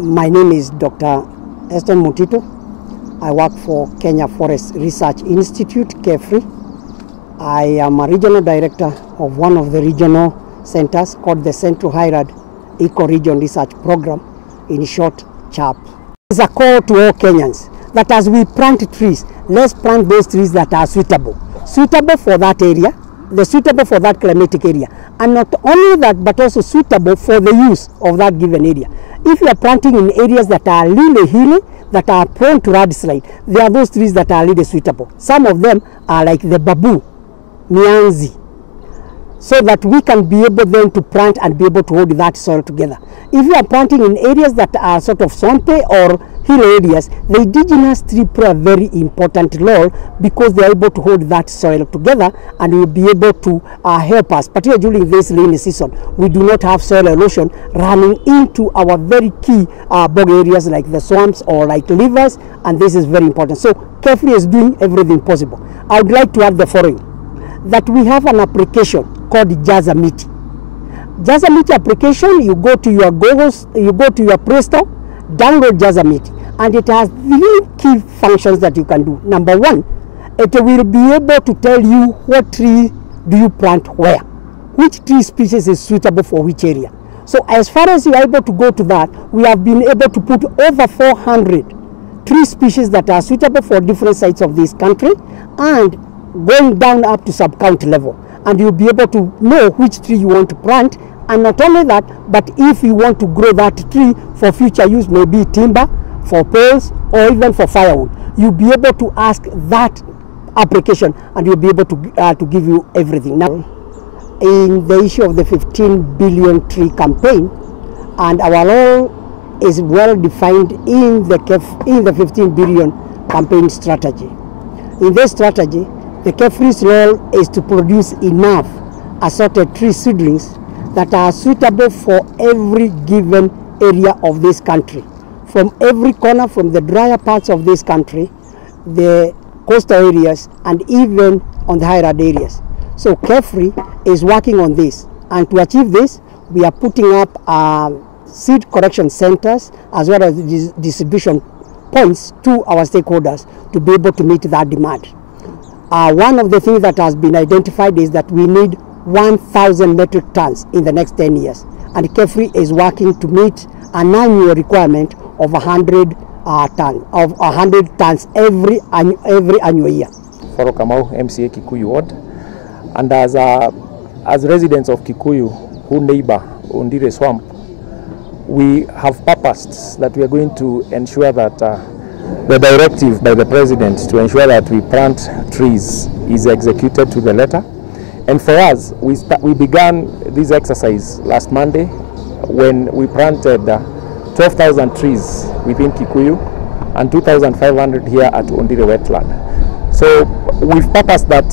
My name is Dr. Mwito. I work for Kenya Forest Research Institute, KEFRI. I am a regional director of one of the regional centers called the Central Highland Eco-Region Research Program, in short, CHAP. It's a call to all Kenyans that as we plant trees, let's plant those trees that are suitable for that area, suitable for that climatic area, and not only that, but also suitable for the use of that given area. If you are planting in areas that are really hilly, that are prone to landslide, there are those trees that are really suitable. Some of them are like the babu, mianzi, so that we can be able then to plant and be able to hold that soil together. If you are planting in areas that are sort of swampy or hill areas, the indigenous tree play a very important role because they are able to hold that soil together and will be able to help us, particularly during this rainy season. We do not have soil erosion running into our very key bog areas like the swamps or like rivers, and this is very important. So KEFRI is doing everything possible. I would like to add the following, that we have an application called Jaza Miti. Jaza Miti application, you go to your Play Store, download Jaza Miti, and it has 3 key functions that you can do. Number 1, it will be able to tell you what tree do you plant where, which tree species is suitable for which area. So as far as you are able to go to that, we have been able to put over 400 tree species that are suitable for different sites of this country, and going down up to sub-county level. And you'll be able to know which tree you want to plant. And not only that, but if you want to grow that tree for future use, maybe timber, for poles, or even for firewood, you'll be able to ask that application and you'll be able to give you everything. Now, in the issue of the 15 billion tree campaign, and our role is well defined in the 15 billion campaign strategy. In this strategy, the KEFRI's role is to produce enough assorted tree seedlings that are suitable for every given area of this country. From every corner, from the drier parts of this country, the coastal areas, and even on the higher areas. So KEFRI is working on this. And to achieve this, we are putting up seed collection centers as well as distribution points to our stakeholders to be able to meet that demand. One of the things that has been identified is that we need 1,000 metric tons in the next 10 years. And KEFRI is working to meet an annual requirement of 100 tons every annual year. Faro Kamau, MCA Kikuyu Ward. And as residents of Kikuyu who neighbor Ondire Swamp, we have purposed that we are going to ensure that the directive by the President to ensure that we plant trees is executed to the letter. And for us, we began this exercise last Monday when we planted 12,000 trees within Kikuyu and 2,500 here at Ondire Wetland. So we've purposed that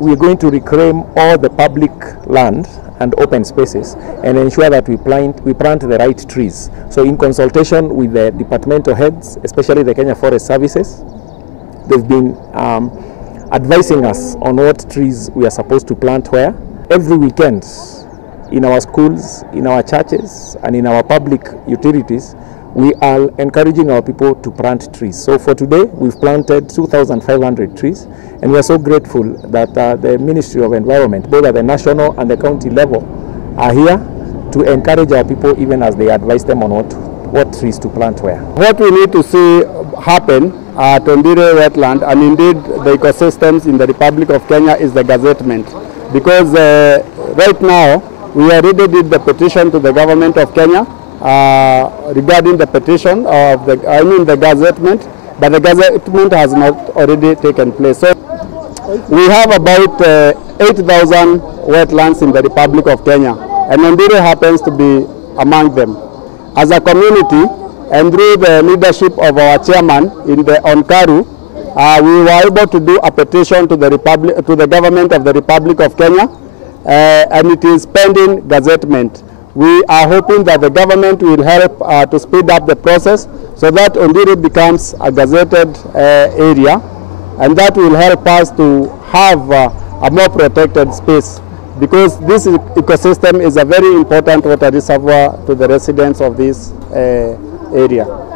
we're going to reclaim all the public land and open spaces and ensure that we plant the right trees. So in consultation with the departmental heads, especially the Kenya Forest Services, they've been advising us on what trees we are supposed to plant where. Every weekend in our schools, in our churches, and in our public utilities, we are encouraging our people to plant trees. So for today, we've planted 2,500 trees, and we are so grateful that the Ministry of Environment, both at the national and the county level, are here to encourage our people even as they advise them on what trees to plant where. What we need to see happen at Ondire Wetland, and indeed the ecosystems in the Republic of Kenya, is the gazettement. Because right now, we already did the petition to the government of Kenya regarding the petition of the gazettement, but the gazettement has not already taken place. So we have about 8,000 wetlands in the Republic of Kenya, and Ondire happens to be among them. As a community, and through the leadership of our chairman in the Onkaru, we were able to do a petition to the government of the Republic of Kenya, and it is pending gazettement. We are hoping that the government will help to speed up the process so that Ondire becomes a gazetted area, and that will help us to have a more protected space, because this ecosystem is a very important water reservoir to the residents of this area.